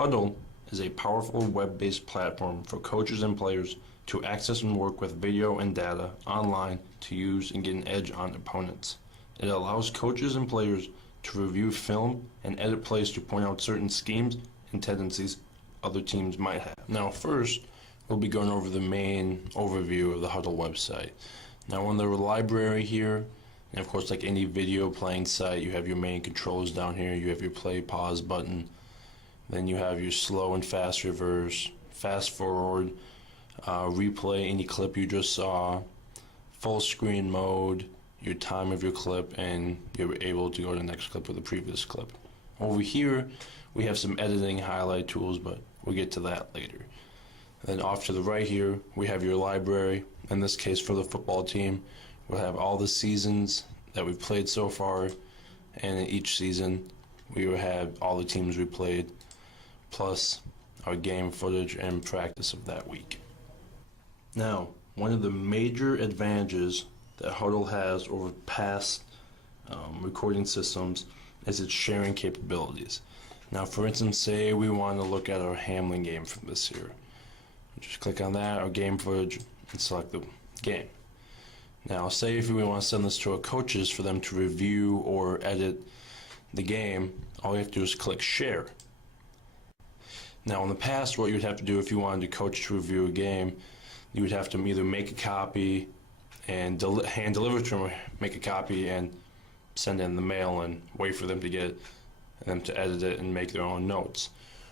Hudl is a powerful web-based platform for coaches and players to access and work with video and data online to use and get an edge on opponents. It allows coaches and players to review film and edit plays to point out certain schemes and tendencies other teams might have. Now first, we'll be going over the main overview of the Hudl website. Now on the library here, and of course like any video playing site, you have your main controls down here, you have your play pause button, then you have your slow and fast reverse, fast forward, replay any clip you just saw, full screen mode, your time of your clip, and you're able to go to the next clip or the previous clip. Over here we have some editing highlight tools, but we'll get to that later. Then off to the right here we have your library. In this case for the football team, we'll have all the seasons that we've played so far, and in each season we will have all the teams we played plus our game footage and practice of that week. Now, one of the major advantages that Hudl has over past recording systems is its sharing capabilities. Now, for instance, say we want to look at our Hamlin game from this year. Just click on that, our game footage, and select the game. Now, say if we want to send this to our coaches for them to review or edit the game, all you have to do is click share. Now, in the past, what you would have to do if you wanted a coach to review a game, you would have to either make a copy and hand deliver it to them, or make a copy and send it in the mail and wait for them to get it, and them to edit it and make their own notes.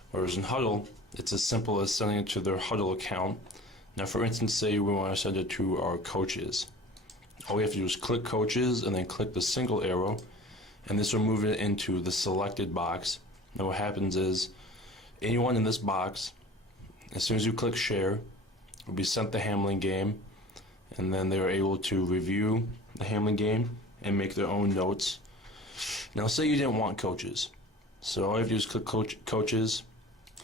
Whereas in Hudl, it's as simple as sending it to their Hudl account. Now, for instance, say we want to send it to our coaches. All we have to do is click coaches and then click the single arrow, and this will move it into the selected box. Now what happens is, anyone in this box, as soon as you click share, will be sent the Hamlin game, and then they're able to review the Hamlin game and make their own notes. Now say you didn't want coaches, so all you have to do is click coaches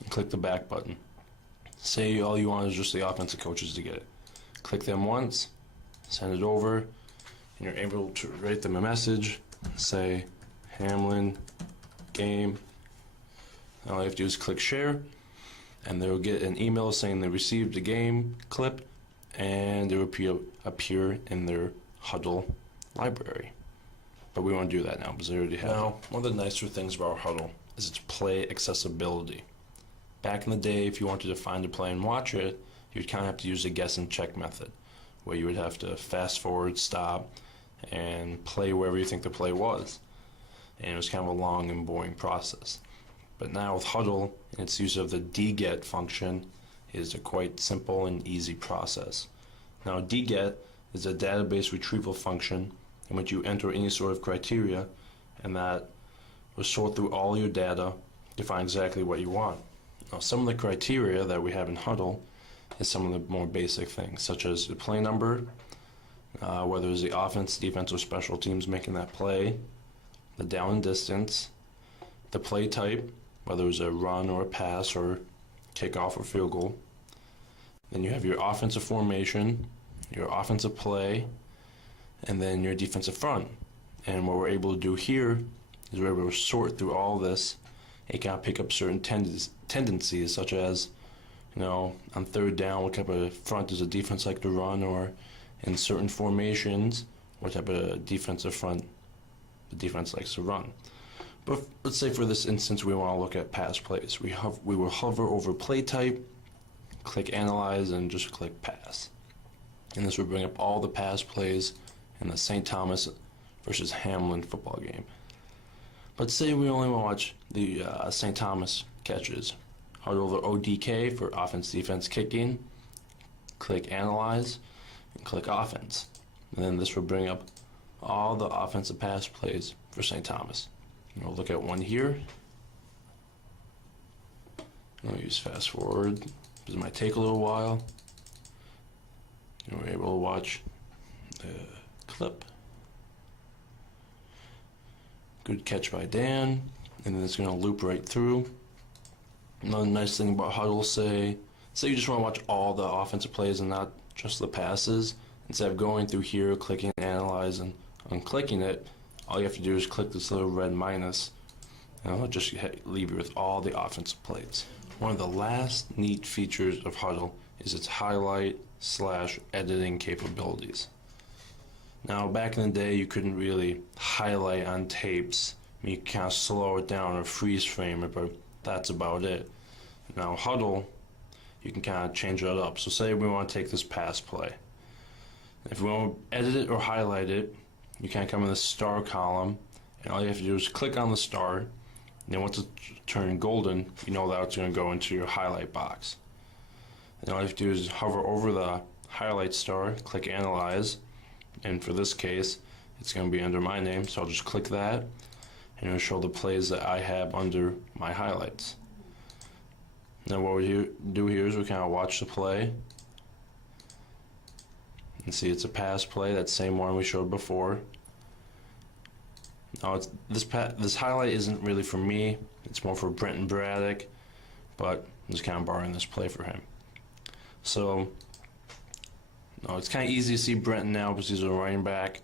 and click the back button. Say all you want is just the offensive coaches to get it. Click them once, send it over, and you're able to write them a message, say Hamlin game. All you have to do is click share, and they'll get an email saying they received the game clip, and it will appear in their Hudl library. But we want to do that now because they already have it. Now, one of the nicer things about Hudl is its play accessibility. Back in the day, if you wanted to find a play and watch it, you'd kind of have to use the guess and check method, where you would have to fast forward, stop, and play wherever you think the play was. And it was kind of a long and boring process. But now with Hudl and its use of the dget function is a quite simple and easy process. Now dget is a database retrieval function in which you enter any sort of criteria, and that will sort through all your data to find exactly what you want. Now some of the criteria that we have in Hudl is some of the more basic things, such as the play number, whether it's the offense, defense, or special teams making that play, the down and distance, the play type, whether it's a run or a pass or kickoff or field goal. Then you have your offensive formation, your offensive play, and then your defensive front. And what we're able to do here is we're able to sort through all this and kind of pick up certain tendencies, such as, on third down, what type of front does a defense like to run, or in certain formations, what type of defensive front the defense likes to run. But let's say for this instance we want to look at pass plays. We will hover over play type, click analyze, and just click pass. And this will bring up all the pass plays in the St. Thomas versus Hamlin football game. But say we only want to watch the St. Thomas catches. Hover over ODK for offense, defense, kicking, click analyze, and click offense. And then this will bring up all the offensive pass plays for St. Thomas. We'll look at one here. I'll use fast forward because it might take a little while. And we're able to watch the clip. Good catch by Dan, and then it's going to loop right through. Another nice thing about Hudl, say you just want to watch all the offensive plays and not just the passes. Instead of going through here, clicking analyze, and unclicking it, all you have to do is click this little red minus, And I'll just leave you with all the offensive plays. One of the last neat features of Hudl is its highlight/editing capabilities. Now, back in the day, you couldn't really highlight on tapes. I mean, you kind of slow it down or freeze frame it, but that's about it. Now, Hudl, you can kind of change that up. So say we want to take this pass play. If we want to edit it or highlight it, you can come in the star column, and all you have to do is click on the star, and then once it's turned golden, you know that it's going to go into your highlight box. And all you have to do is hover over the highlight star, click Analyze, and for this case, it's going to be under my name, so I'll just click that, and it'll show the plays that I have under my highlights. Now what we do here is we kind of watch the play, and see it's a pass play, that same one we showed before. Now this highlight isn't really for me, it's more for Brenton Braddock, but I'm just kind of borrowing this play for him. So it's kind of easy to see Brenton now because he's a running back,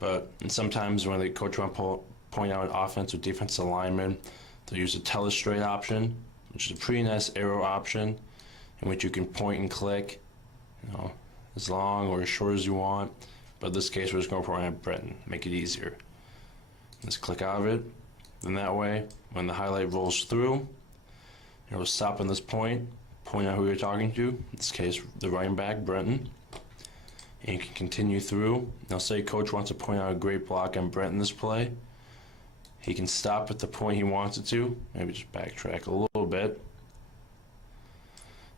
and sometimes when the coach wants to point out an offense or defensive lineman, they'll use a telestrate option, which is a pretty nice arrow option in which you can point and click, as long or as short as you want. But in this case, we're just going to point at Brenton, make it easier. Just click out of it. Then that way, when the highlight rolls through, it will stop on this point out who you're talking to. In this case, the running back, Brenton. And you can continue through. Now say coach wants to point out a great block on Brenton this play. He can stop at the point he wants it to, maybe just backtrack a little bit.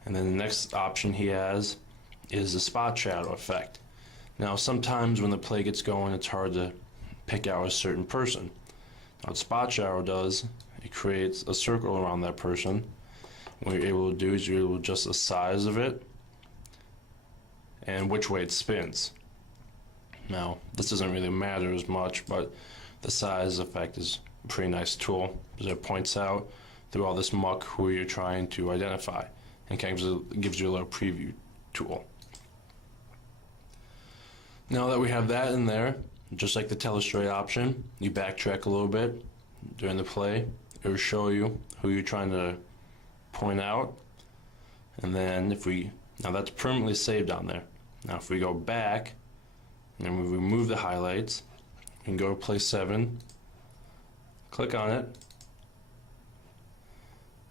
And then the next option he has is the spot shadow effect. Now sometimes when the play gets going, it's hard to pick out a certain person. Now what spot shadow does, it creates a circle around that person. What you're able to do is you're able to adjust the size of it and which way it spins. Now this doesn't really matter as much, but the size effect is a pretty nice tool because it points out through all this muck who you're trying to identify and kind of gives you a little preview tool. Now that we have that in there, just like the telestrate option, you backtrack a little bit during the play. It will show you who you're trying to point out, and then now that's permanently saved on there. Now if we go back and we remove the highlights and go to play 7, click on it,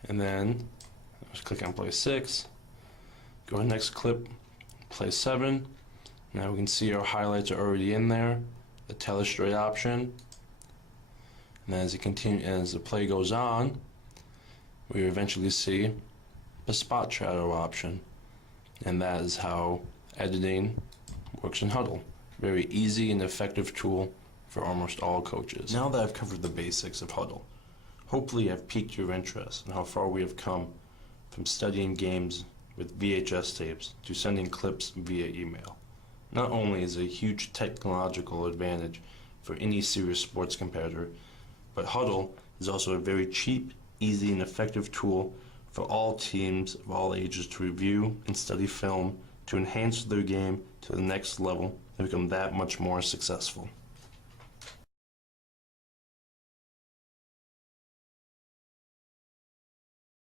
and then just click on play 6, go to next clip, play 7. Now we can see our highlights are already in there, the telestrate option, and then as the play goes on, we eventually see the spot shadow option, and that is how editing works in Hudl. Very easy and effective tool for almost all coaches. Now that I've covered the basics of Hudl, hopefully I've piqued your interest in how far we have come from studying games with VHS tapes to sending clips via email. Not only is it a huge technological advantage for any serious sports competitor, but Hudl is also a very cheap, easy, and effective tool for all teams of all ages to review and study film to enhance their game to the next level and become that much more successful.